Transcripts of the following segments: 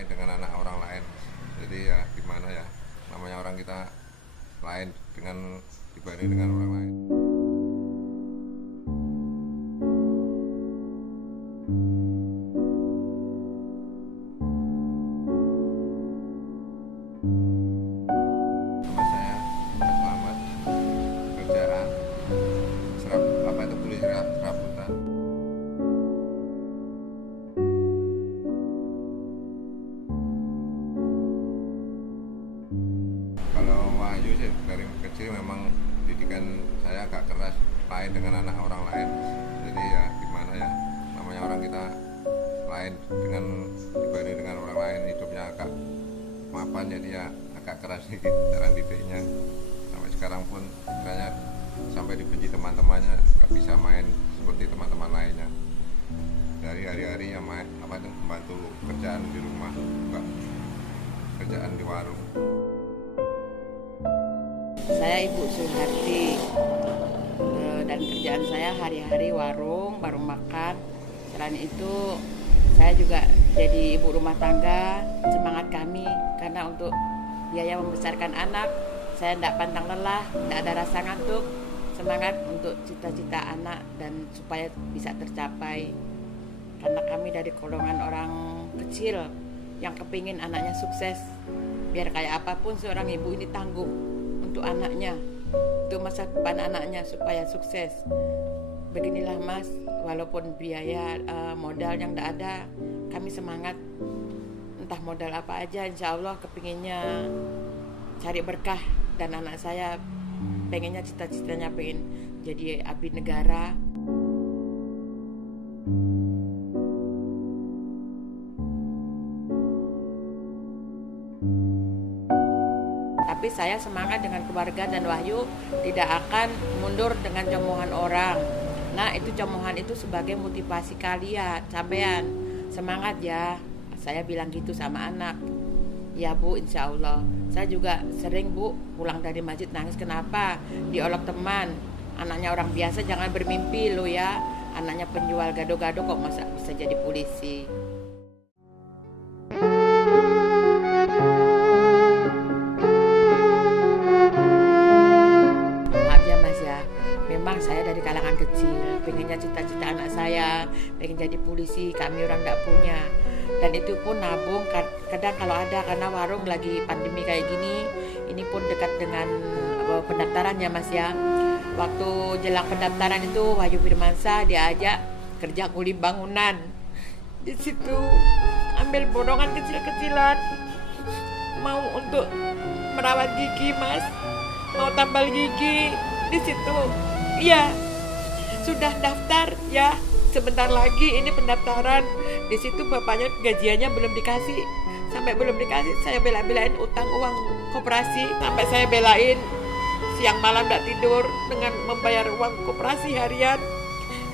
lain dengan anak orang lain. Jadi ya gimana ya, namanya orang kita lain dengan dibanding dengan orang lain. Sama saya selamat kerjaan apa itu kulit serabutan. Kalau Wahyu sih dari kecil memang didikan saya agak keras, lain dengan anak orang lain. Jadi ya gimana ya, namanya orang kita lain dengan dibanding dengan orang lain, hidupnya agak mapan, jadi ya agak keras sedikit cara didiknya. Sampai sekarang pun istilahnya sampai dibenci teman-temannya, nggak bisa main seperti teman-teman lainnya. Dari hari-hari ya main apa itu membantu kerjaan di rumah, juga kerjaan di warung. Saya Ibu Suharti, dan kerjaan saya hari-hari warung makan. Selain itu saya juga jadi ibu rumah tangga. Semangat kami karena untuk biaya membesarkan anak, saya tidak pantang lelah, tidak ada rasa ngantuk. Semangat untuk cita-cita anak dan supaya bisa tercapai. Karena kami dari golongan orang kecil yang kepingin anaknya sukses. Biar kayak apapun seorang ibu ini tangguh untuk anaknya, untuk masa depan anaknya supaya sukses. Beginilah Mas, walaupun biaya modal yang tidak ada, kami semangat. Entah modal apa aja, insya Allah kepinginnya cari berkah. Dan anak saya pengennya cita-citanya pengen jadi abdi negara. Tapi saya semangat dengan keluarga dan Wahyu tidak akan mundur dengan cemoohan orang. Nah, itu cemoohan itu sebagai motivasi kalian, sampean. Semangat ya. Saya bilang gitu sama anak. Ya Bu, insya Allah. Saya juga sering Bu pulang dari masjid nangis. Kenapa? Diolok teman. Anaknya orang biasa jangan bermimpi lo ya. Anaknya penjual gado-gado kok masa bisa jadi polisi. Memang saya dari kalangan kecil, pengennya cita-cita anak saya, pengen jadi polisi, kami orang tidak punya. Dan itu pun nabung, kadang kalau ada, karena warung lagi pandemi kayak gini, ini pun dekat dengan pendaftaran ya Mas ya. Waktu jelang pendaftaran itu Wahyu Firmansyah diajak kerja kuli bangunan. Di situ ambil borongan kecil-kecilan, mau untuk merawat gigi Mas, mau tambal gigi di situ. Iya, sudah daftar ya, sebentar lagi ini pendaftaran. Di situ bapaknya gajiannya belum dikasih, sampai belum dikasih saya bela-belain utang uang koperasi, sampai saya belain siang malam tidak tidur dengan membayar uang koperasi harian.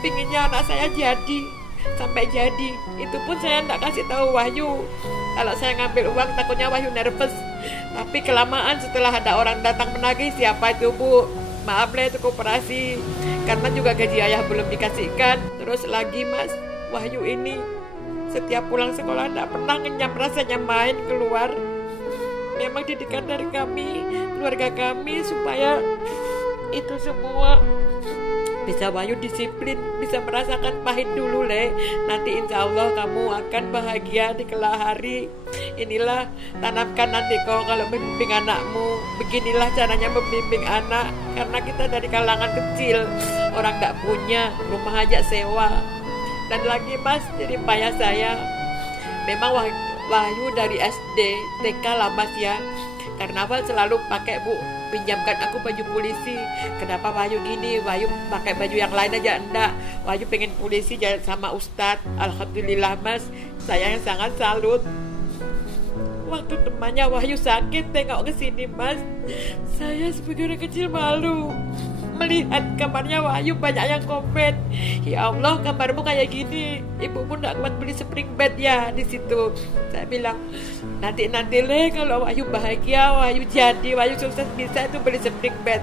Pinginnya anak saya jadi, sampai jadi. Itu pun saya tidak kasih tahu Wahyu. Kalau saya ngambil uang takutnya Wahyu nervous. Tapi kelamaan setelah ada orang datang menagih, siapa itu Bu? Maaf lah itu koperasi, karena juga gaji ayah belum dikasihkan. Terus lagi Mas, Wahyu ini setiap pulang sekolah tidak pernah ngenyam rasanya main keluar. Memang didikan dari kami, keluarga kami, supaya itu semua bisa Wahyu disiplin, bisa merasakan pahit dulu Le. Nanti insya Allah kamu akan bahagia di kelak hari. Inilah tanamkan nanti kau kalau membimbing anakmu. Beginilah caranya membimbing anak. Karena kita dari kalangan kecil, orang gak punya, rumah aja sewa. Dan lagi Mas, jadi payah saya. Memang Wahyu dari SD, TK lah Mas ya. Karena apa selalu pakai Bu, pinjamkan aku baju polisi. Kenapa Wahyu gini? Wahyu pakai baju yang lain aja enggak. Wahyu pengen polisi jalan sama Ustadz. Alhamdulillah Mas, saya yang sangat salut. Waktu temannya Wahyu sakit tengok ke sini Mas, saya sebagai orang kecil malu melihat kamarnya Wahyu banyak yang komen. Ya Allah, kamarmu kayak gini, ibu pun tidak kuat beli spring bed ya di situ. Saya bilang nanti Le kalau Wahyu bahagia, Wahyu jadi, Wahyu sukses bisa itu beli spring bed.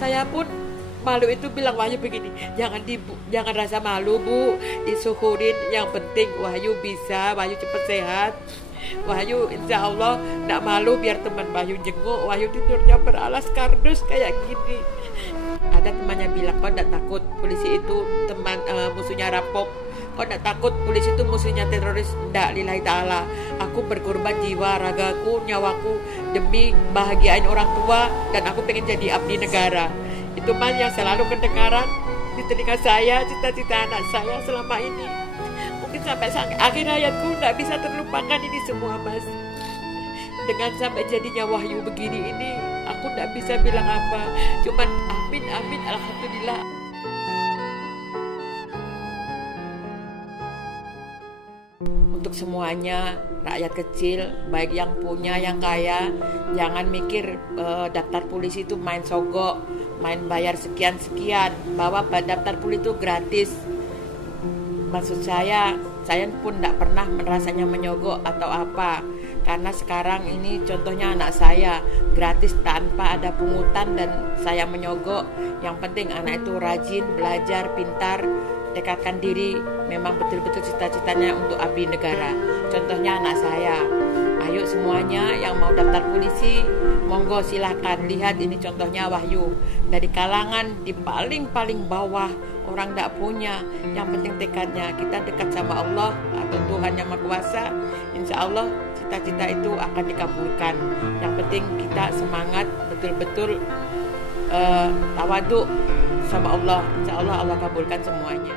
Saya pun malu itu bilang Wahyu begini, jangan rasa malu Bu, disyukurin. Yang penting Wahyu bisa, Wahyu cepat sehat. Wahyu insya Allah nggak malu biar teman Wahyu jenguk. Wahyu tidurnya beralas kardus kayak gini. Ada temannya bilang, kau nggak takut polisi itu musuhnya rampok, kau nggak takut polisi itu musuhnya teroris? Nggak, lillahi ta'ala. Aku berkorban jiwa, ragaku, nyawaku demi bahagiain orang tua, dan aku pengen jadi abdi negara. Itu mas yang selalu kedengaran di telinga saya, cita-cita anak saya selama ini. Mungkin sampai akhir hayatku nggak bisa terlupakan ini semua mas. Dengan sampai jadinya Wahyu begini ini, aku nggak bisa bilang apa. Cuman amin, amin, alhamdulillah. Untuk semuanya, rakyat kecil, baik yang punya, yang kaya, jangan mikir daftar polisi itu main sogok, main bayar sekian-sekian, bahwa daftar polisi itu gratis. Maksud saya pun tidak pernah merasanya menyogok atau apa. Karena sekarang ini contohnya anak saya gratis tanpa ada pungutan dan saya menyogok. Yang penting anak itu rajin, belajar, pintar, tekadkan diri, memang betul-betul cita-citanya untuk abdi negara. Contohnya anak saya. Ayo semuanya yang mau daftar polisi, monggo silakan lihat ini contohnya Wahyu. Dari kalangan di paling bawah, orang tidak punya, yang penting tekadnya. Kita dekat sama Allah atau Tuhan yang Maha Kuasa, insya Allah cita-cita itu akan dikabulkan. Yang penting kita semangat, betul-betul tawaduk sama Allah. Insya Allah Allah kabulkan semuanya.